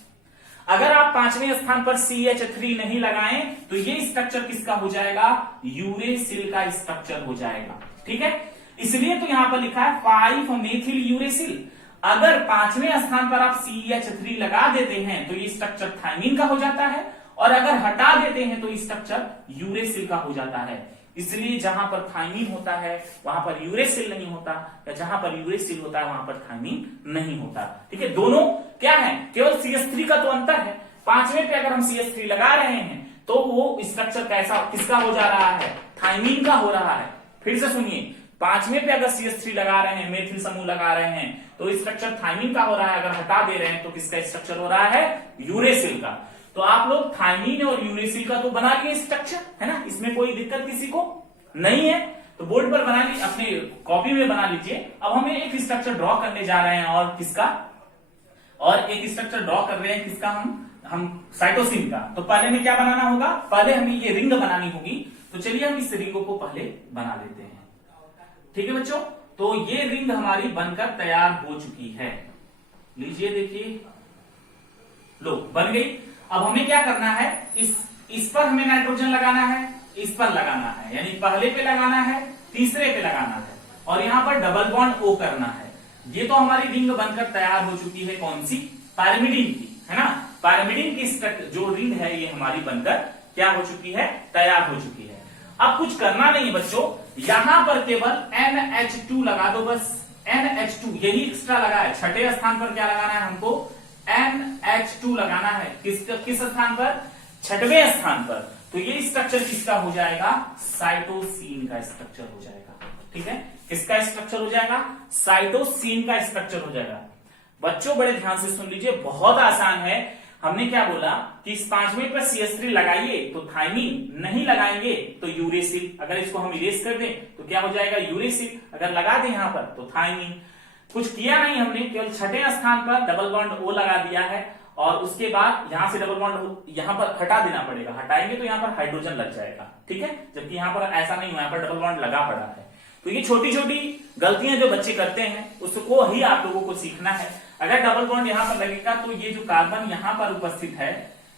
अगर आप 5वें स्थान पर CH3 नहीं लगाएं तो ये स्ट्रक्चर किसका हो जाएगा, यूरेसिल का स्ट्रक्चर हो जाएगा, ठीक है। इसलिए तो यहां पर लिखा है 5 मेथिल यूरेसिल। अगर 5वें स्थान पर आप CH3 लगा देते हैं तो ये स्ट्रक्चर थायमीन का हो जाता है, और अगर हटा देते हैं तो स्ट्रक्चर यूरेसिल का हो जाता है। इसलिए जहां पर थायमीन होता है वहां पर यूरेसिल नहीं होता, या जहां पर यूरेसिल होता है वहां पर थायमीन नहीं होता, ठीक है। दोनों क्या है, केवल CH3 का तो अंतर है। 5वें पे अगर हम CH3 लगा रहे हैं तो वो स्ट्रक्चर कैसा, किसका हो जा रहा है, थायमीन का हो रहा है। फिर से सुनिए, 5वें पे अगर CH3 लगा रहे हैं, मेथिल समूह लगा रहे हैं, तो स्ट्रक्चर थायमीन का हो रहा है। अगर हटा दे रहे हैं तो किसका स्ट्रक्चर हो रहा है, यूरेसिल का। तो आप लोग थायमीन और यूरेसिल का तो बना लिए स्ट्रक्चर, है ना, इसमें कोई दिक्कत किसी को नहीं है। तो बोर्ड पर बना लीजिए, अपने कॉपी में बना लीजिए। अब हमें एक स्ट्रक्चर ड्रॉ करने जा रहे हैं, और किसका, और एक स्ट्रक्चर ड्रॉ कर रहे हैं किसका, हम साइटोसिन का। तो पहले में क्या बनाना होगा, पहले हमें ये रिंग बनानी होगी। तो चलिए हम इस रिंग को पहले बना लेते हैं, ठीक है बच्चों। तो ये रिंग हमारी बनकर तैयार हो चुकी है, लीजिए देखिए, लो बन गई। अब हमें क्या करना है, इस पर हमें नाइट्रोजन लगाना है, इस पर लगाना है, यानी पहले पे लगाना है, तीसरे पे लगाना है, और यहां पर डबल बॉन्ड O करना है। ये तो हमारी रिंग बनकर तैयार हो चुकी है, कौन सी, पायरिमिडीन की, है ना। पायरिमिडीन की जो रिंग है ये हमारी बनकर क्या हो चुकी है, तैयार हो चुकी है। अब कुछ करना नहीं है बच्चों, यहां पर केवल NH2 लगा दो, बस NH2 यही एक्स्ट्रा लगा है। 6ठे स्थान पर क्या लगाना है हमको, NH2 लगाना है। किस स्थान पर, 6वें स्थान पर। तो ये स्ट्रक्चर किसका हो जाएगा, साइटोसिन का स्ट्रक्चर हो जाएगा, ठीक है। किसका स्ट्रक्चर हो जाएगा, साइटोसिन का स्ट्रक्चर हो जाएगा। बच्चों बड़े ध्यान से सुन लीजिए, बहुत आसान है। हमने क्या बोला कि इस 5वें पर CH3 लगाइए तो थायमीन, नहीं लगाएंगे तो यूरेसिल। अगर इसको हम इरेज कर दें तो क्या हो जाएगा, यूरेसिल। अगर लगा दें यहां पर तो थायमीन। कुछ किया नहीं हमने, केवल 6ठे स्थान पर डबल बॉन्ड O लगा दिया है, और उसके बाद यहां से डबल बॉन्ड यहां पर हटा देना पड़ेगा। हटाएंगे तो यहां पर हाइड्रोजन लग जाएगा, ठीक है, जबकि यहां पर ऐसा नहीं हुआ, यहां पर डबल बॉन्ड लगा पड़ा है। तो ये छोटी छोटी गलतियां जो बच्चे करते हैं उसको ही आप लोगों को सीखना है। अगर डबल बॉन्ड यहां पर लगेगा तो ये जो कार्बन यहां पर उपस्थित है,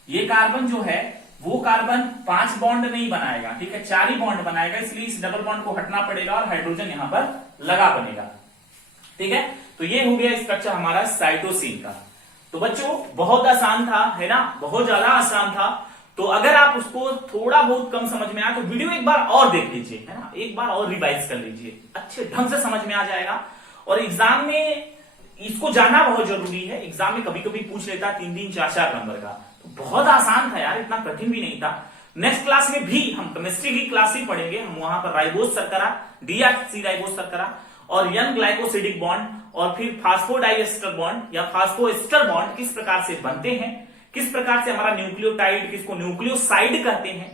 ये कार्बन जो है वो कार्बन 5 बॉन्ड नहीं बनाएगा, ठीक है, 4 ही बॉन्ड बनाएगा। इसलिए इस डबल बॉन्ड को हटना पड़ेगा और हाइड्रोजन यहां पर लगा बनेगा, ठीक है। तो ये हो गया स्ट्रक्चर हमारा साइटोसिन का। तो बच्चों बहुत आसान था, है ना, बहुत ज्यादा आसान था। तो अगर आप उसको थोड़ा बहुत कम समझ में आया तो वीडियो एक बार और देख लीजिए, है ना, एक बार और रिवाइज कर लीजिए, अच्छे ढंग से समझ में आ जाएगा। और एग्जाम में इसको जानना बहुत जरूरी है। एग्जाम में कभी कभी पूछ लेता 3-3, 4-4 नंबर का। तो बहुत आसान था यार, इतना कठिन भी नहीं था। नेक्स्ट क्लास में भी हम केमिस्ट्री की क्लास ही पढ़ेंगे। हम वहां पर राइबोज शर्करा, डीऑक्सी राइबोज शर्करा और यंग ग्लाइकोसिडिक बॉन्ड और फिर फास्फोडाइएस्टर बॉन्ड या फास्फोएस्टर बॉन्ड किस प्रकार से बनते हैं, किस प्रकार से हमारा न्यूक्लियोटाइड, किसको न्यूक्लियोसाइड कहते हैं,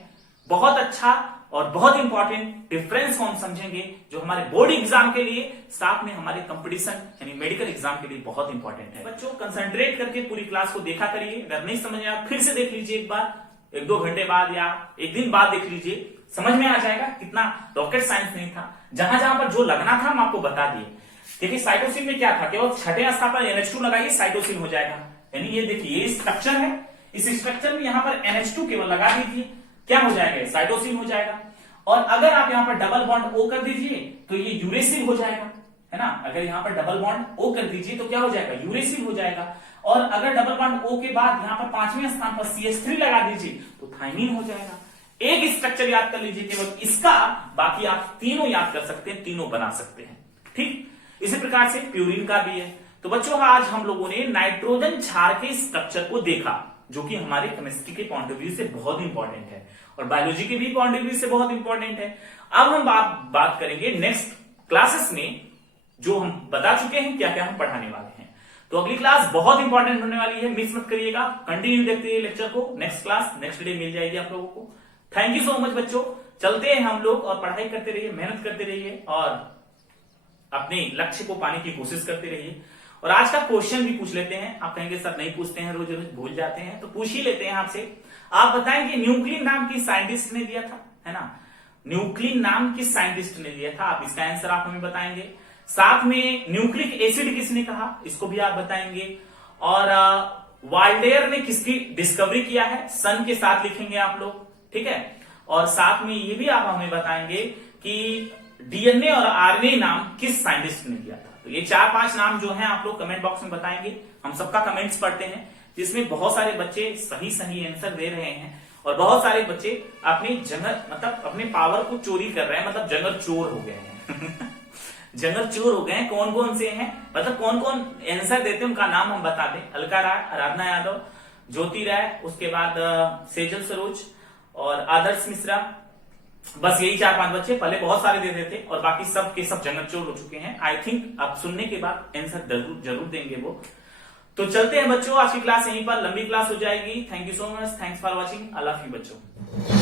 बहुत अच्छा और बहुत इंपॉर्टेंट डिफरेंस हम समझेंगे जो हमारे बोर्ड एग्जाम के लिए, साथ में हमारे कंपटीशन यानी मेडिकल एग्जाम के लिए बहुत इंपॉर्टेंट है। बच्चों कंसंट्रेट करके पूरी क्लास को देखा करिए। अगर नहीं समझ में आया फिर से देख लीजिए, एक बार 1-2 घंटे बाद या एक दिन बाद देख लीजिए, समझ में आ जाएगा। कितना रॉकेट साइंस नहीं था, जहां जहां पर जो लगना था हम आपको बता दिए। देखिए साइटोसिन में क्या था, केवल 6ठे स्थान पर NH2 लगाइए साइटोसिन हो जाएगा। यानी ये देखिए ये स्ट्रक्चर है, इस स्ट्रक्चर में यहां पर NH2 केवल लगा दीजिए, क्या हो जाएगा, साइटोसिन हो जाएगा। और अगर आप यहां पर डबल बॉन्ड O कर दीजिए तो ये यूरेसिल हो जाएगा, है ना। अगर यहां पर डबल बॉन्ड O कर दीजिए तो क्या हो जाएगा, यूरेसिल हो जाएगा। और अगर डबल बॉन्ड O के बाद यहां पर 5वें स्थान पर CH3 लगा दीजिए तो थाइमीन हो जाएगा। एक स्ट्रक्चर याद कर लीजिए केवल इसका, बाकी आप तीनों याद कर सकते हैं, तीनों बना सकते हैं। ठीक, इसी प्रकार से प्यूरिन का भी है। तो बच्चों आज हम लोगों ने नाइट्रोजन क्षार के स्ट्रक्चर को देखा, जो कि हमारे केमिस्ट्री के पॉइंट ऑफ व्यू से बहुत इंपॉर्टेंट है और बायोलॉजी के भी पॉइंट ऑफ व्यू से बहुत इंपॉर्टेंट है। अब हम बात करेंगे नेक्स्ट क्लासेस में, जो हम बता चुके हैं क्या क्या हम पढ़ाने वाले हैं। तो अगली क्लास बहुत इंपॉर्टेंट होने वाली है, मिस मत करिएगा, कंटिन्यू देखते रहिए लेक्चर को। Next class next day meal जाएगी आप लोगों को। थैंक यू सो मच बच्चों, चलते हैं हम लोग और पढ़ाई करते रहिए, मेहनत करते रहिए और अपने लक्ष्य को पाने की कोशिश करते रहिए। और आज का क्वेश्चन भी पूछ लेते हैं। आप कहेंगे सर नहीं पूछते हैं, रोज रोज भूल जाते हैं, तो पूछ ही लेते हैं आपसे। आप बताएं कि न्यूक्लिन नाम किस साइंटिस्ट ने दिया था, है ना? न्यूक्लिन नाम किस साइंटिस्ट ने दिया था, आप इसका आंसर आप हमें बताएंगे। साथ में न्यूक्लिक एसिड किसने कहा, इसको भी आप बताएंगे। और वाल्डेयर ने किसकी डिस्कवरी किया है, सन के साथ लिखेंगे आप लोग, ठीक है। और साथ में ये भी आप हमें बताएंगे कि डीएनए और आरएनए नाम किस साइंटिस्ट ने दिया था। तो ये 4-5 नाम जो हैं आप लोग कमेंट बॉक्स में बताएंगे। हम सबका कमेंट्स पढ़ते हैं, जिसमें बहुत सारे बच्चे सही आंसर दे रहे हैं और बहुत सारे बच्चे अपनी जंगल मतलब अपने पावर को चोरी कर रहे हैं, मतलब जंगल चोर हो गए हैं जंगल चोर हो गए हैं। कौन कौन से हैं, मतलब कौन कौन आंसर देते हैं उनका नाम हम बता दें। अलका राय, आराधना यादव, ज्योति राय, उसके बाद सेजल सरोज और आदर्श मिश्रा। बस यही 4-5 बच्चे, पहले बहुत सारे देते थे और बाकी सब के सब जंगल चोर हो चुके हैं। आई थिंक अब सुनने के बाद आंसर जरूर देंगे वो। तो चलते हैं बच्चों, आज की क्लास यहीं पर लंबी क्लास हो जाएगी। Thank you so much, thanks for watching, I love you बच्चों।